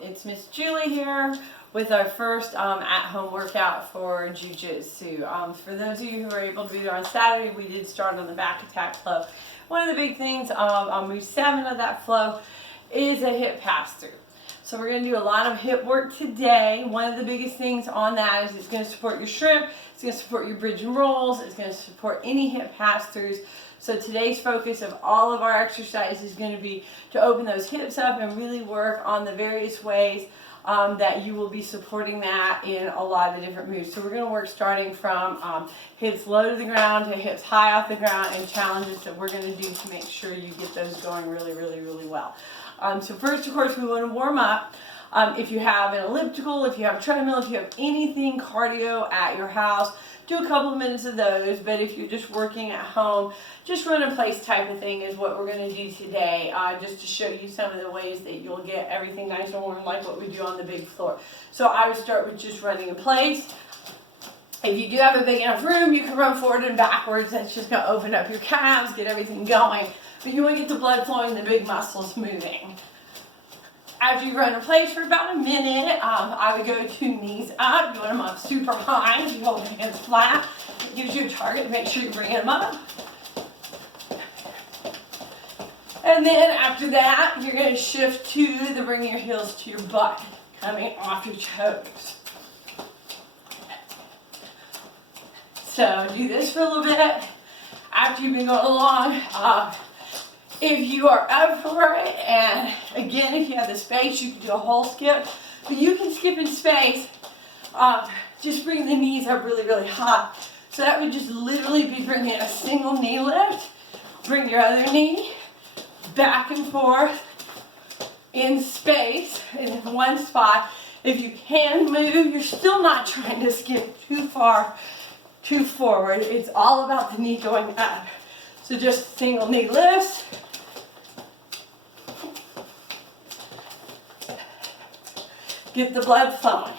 It's Miss Julie here with our first at-home workout for JuJitsu. For those of you who were able to be there on Saturday, we did start on the back attack flow. One of the big things on move 7 of that flow is a hip pass-through. So we're going to do a lot of hip work today. One of the biggest things on that is it's going to support your shrimp, it's going to support your bridge and rolls, it's going to support any hip pass-throughs. So today's focus of all of our exercise is going to be to open those hips up and really work on the various ways that you will be supporting that in a lot of the different moves. So we're going to work starting from hips low to the ground to hips high off the ground, and challenges that we're going to do to make sure you get those going really, really, really well. So first, of course, we want to warm up. If you have an elliptical, if you have a treadmill, if you have anything cardio at your house, do a couple of minutes of those. But if you're just working at home, just run in place type of thing is what we're going to do today, just to show you some of the ways that you'll get everything nice and warm like what we do on the big floor. So I would start with just running in place. If you do have a big enough room, you can run forward and backwards. That's just going to open up your calves, get everything going. But you want to get the blood flowing, the big muscles moving. After you run in place for about a minute, I would go 2 knees up. You want them up super high. You hold your hands flat. It gives you a target to make sure you're bringing them up. And then after that, you're going to shift to the bringing your heels to your butt, coming off your toes. So do this for a little bit. After you've been going along, if you are up for it, and again, if you have the space, you can do a whole skip, but you can skip in space. Just bring the knees up really, really high. So that would just literally be bringing a single knee lift. Bring your other knee back and forth in space in one spot. If you can move, you're still not trying to skip too far, too forward. It's all about the knee going up. So just single knee lifts. Get the blood flowing.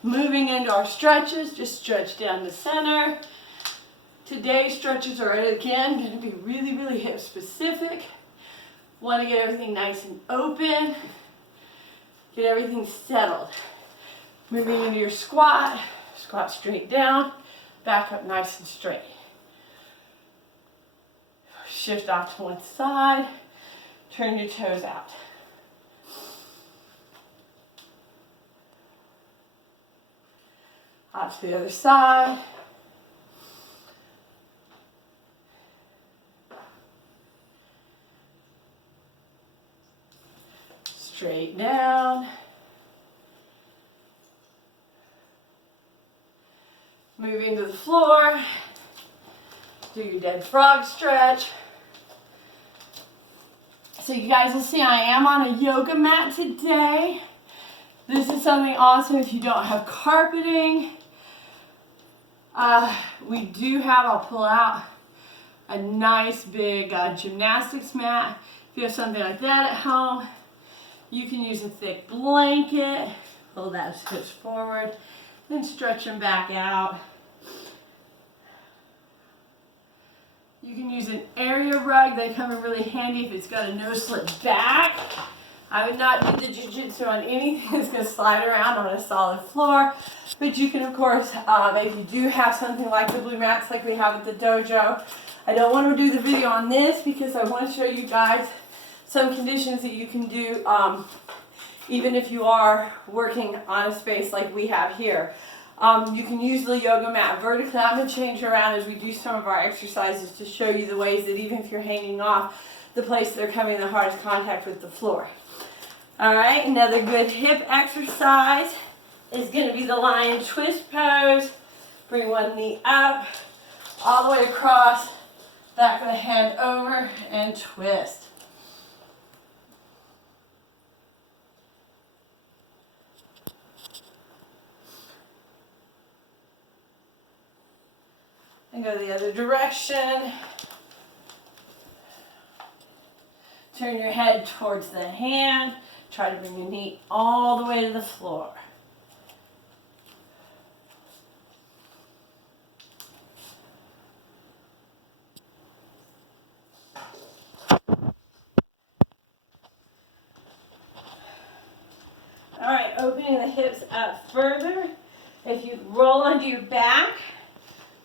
Moving into our stretches, just stretch down the center. Today's stretches are, again, going to be really, really hip specific. Want to get everything nice and open. Get everything settled. Moving into your squat. Squat straight down. Back up nice and straight. Shift off to one side. Turn your toes out. Out to the other side. Straight down. Moving to the floor. Do your dead frog stretch. So you guys will see I am on a yoga mat today. This is something awesome if you don't have carpeting. We do have, I'll pull out a nice big gymnastics mat. If you have something like that at home, you can use a thick blanket. Pull that hips forward, then stretch them back out. You can use an area rug. They come in really handy if it's got a no-slip back. I would not do the JuJitsu on anything that's going to slide around on a solid floor. But you can, of course, if you do have something like the blue mats like we have at the dojo. I don't want to do the video on this because I want to show you guys some conditions that you can do even if you are working on a space like we have here. You can use the yoga mat vertically. I'm going to change around as we do some of our exercises to show you the ways that even if you're hanging off, the place they're coming in the hardest contact with the floor. All right, another good hip exercise is going to be the lion twist pose. Bring one knee up, all the way across, back of the hand over, and twist. And go the other direction. Turn your head towards the hand. Try to bring your knee all the way to the floor. opening the hips up further. If you roll onto your back,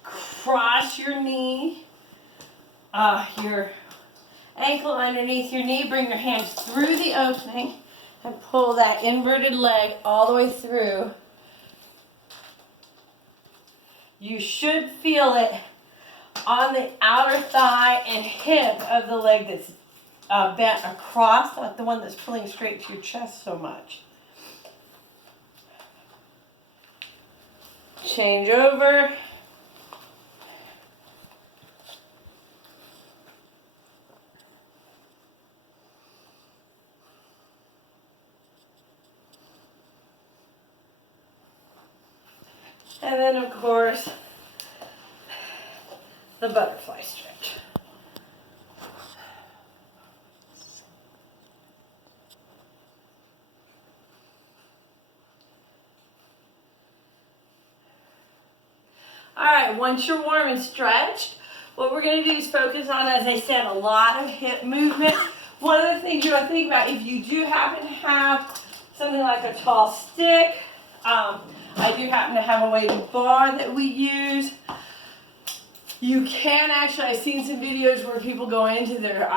cross your knee, your ankle underneath your knee, bring your hands through the opening and pull that inverted leg all the way through. You should feel it on the outer thigh and hip of the leg that's bent across, not the one that's pulling straight to your chest so much. Change over. And then, of course, the butterfly stretch. All right, once you're warm and stretched, what we're going to do is focus on, as I said, a lot of hip movement. One of the things you want to think about, if you do happen to have something like a tall stick, I do happen to have a weighted bar that we use. You can actually, I've seen some videos where people go into their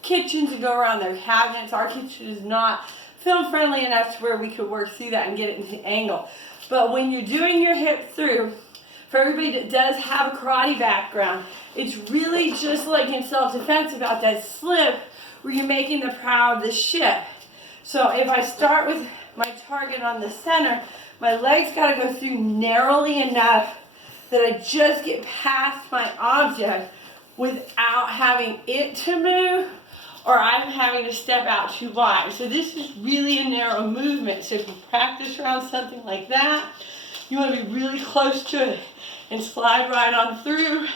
kitchens and go around their cabinets. Our kitchen is not film friendly enough to where we could work through that and get it into the angle. But when you're doing your hip through, for everybody that does have a karate background, it's really just like in self-defense about that slip where you're making the prow of the ship. So if I start with my target on the center, my legs got to go through narrowly enough that I just get past my object without having it to move or I'm having to step out too wide. So this is really a narrow movement. So if you practice around something like that, you want to be really close to it and slide right on through,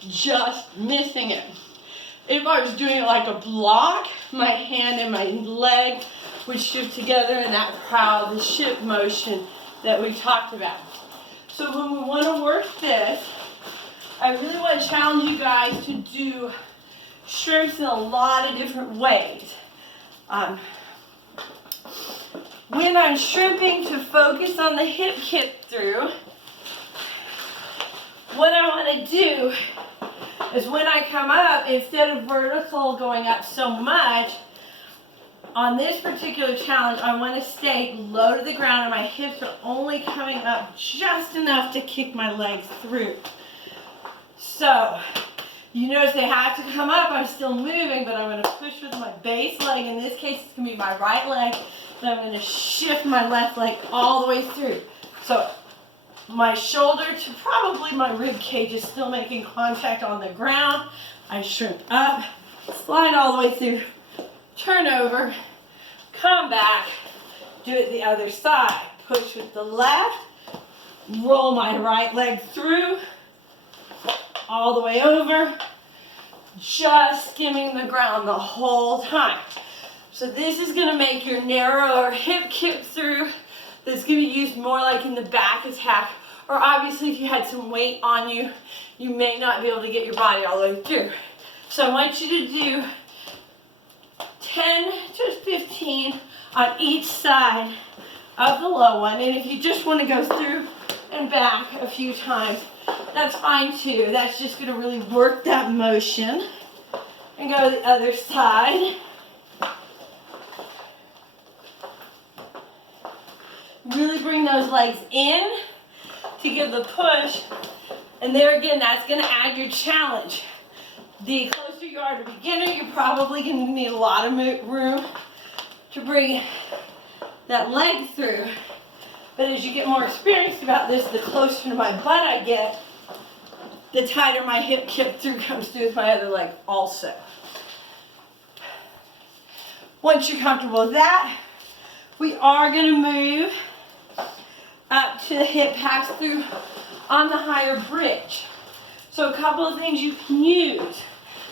just missing it. If I was doing it like a block, my hand and my leg would shift together in that prow of the ship motion that we talked about. So when we want to work this, I really want to challenge you guys to do shrimps in a lot of different ways. When I'm shrimping, to focus on the hip kick through, what I want to do is when I come up, instead of vertical going up so much, on this particular challenge, I want to stay low to the ground and my hips are only coming up just enough to kick my legs through. So, you notice they have to come up, I'm still moving, but I'm going to push with my base leg. In this case, it's going to be my right leg, and I'm going to shift my left leg all the way through. So, my shoulder to probably my rib cage is still making contact on the ground. I shrimp up, slide all the way through, turn over, come back, do it the other side. Push with the left, roll my right leg through, all the way over, just skimming the ground the whole time. So this is going to make your narrower hip kick through. That's going to be used more like in the back attack, or obviously if you had some weight on you, you may not be able to get your body all the way through. So I want you to do 10 to 15 on each side of the low one, and if you just want to go through and back a few times, that's fine too. That's just going to really work that motion. And go to the other side. Really bring those legs in to give the push. And there again, that's going to add your challenge. The closer you are to beginner, you're probably going to need a lot of room to bring that leg through. But as you get more experienced about this, the closer to my butt I get, the tighter my hip kick through comes through with my other leg also. Once you're comfortable with that, we are going to move up to the hip pass through on the higher bridge. So a couple of things you can use.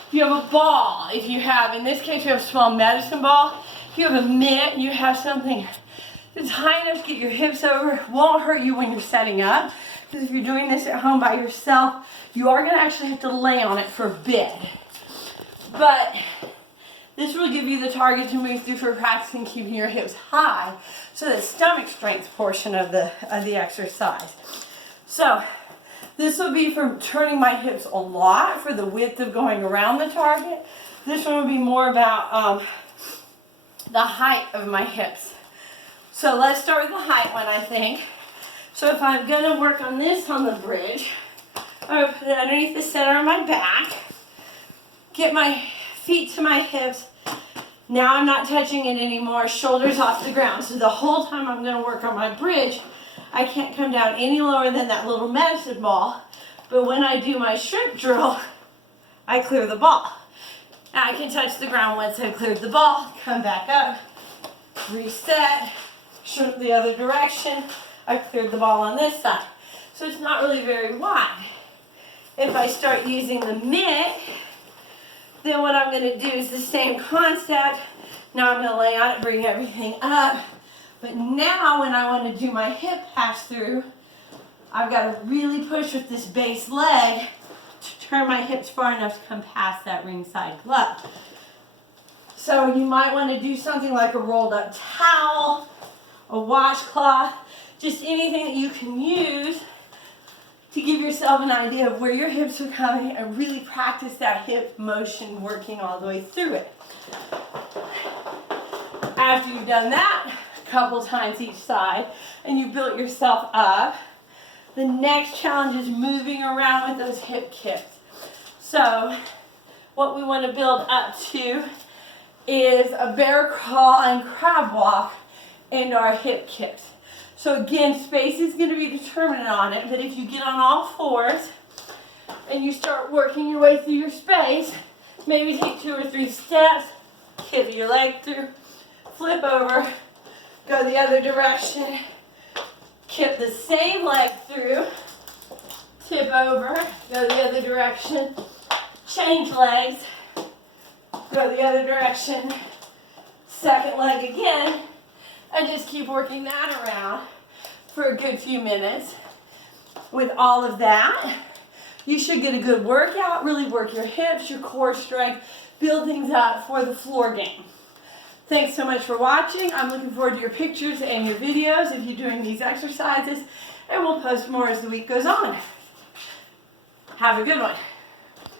If you have a ball, if you have, in this case, you have a small medicine ball. If you have a mitt, you have something that's high enough to get your hips over. It won't hurt you when you're setting up. Because if you're doing this at home by yourself, you are going to actually have to lay on it for a bit. But This will give you the target to move through for practicing keeping your hips high, so the stomach strength portion of the exercise. So this will be for turning my hips a lot for the width of going around the target. This one will be more about the height of my hips. So let's start with the height one, I think. So if I'm gonna work on this on the bridge, I'm gonna put it underneath the center of my back, get my feet to my hips. Now I'm not touching it anymore, shoulders off the ground. So the whole time I'm gonna work on my bridge, I can't come down any lower than that little medicine ball. But when I do my shrimp drill, I clear the ball. Now I can touch the ground once I've cleared the ball, come back up, reset, shrimp the other direction. I've cleared the ball on this side. So it's not really very wide. If I start using the mitt, then what I'm gonna do is the same concept. Now I'm gonna lay on it, bring everything up. But now when I wanna do my hip pass through, I've gotta really push with this base leg to turn my hips far enough to come past that ringside glove. So you might wanna do something like a rolled up towel, a washcloth, just anything that you can use to give yourself an idea of where your hips are coming and really practice that hip motion working all the way through it. After you've done that a couple times each side and you built yourself up, the next challenge is moving around with those hip kicks. So what we want to build up to is a bear crawl and crab walk into our hip kicks. So again, space is going to be determinant on it, but if you get on all fours and you start working your way through your space, maybe take 2 or 3 steps, kick your leg through, flip over, go the other direction, kick the same leg through, tip over, go the other direction, change legs, go the other direction, second leg again, and just keep working that around for a good few minutes. With all of that, you should get a good workout, really work your hips, your core strength, build things up for the floor game. Thanks so much for watching. I'm looking forward to your pictures and your videos if you're doing these exercises, and we'll post more as the week goes on. Have a good one.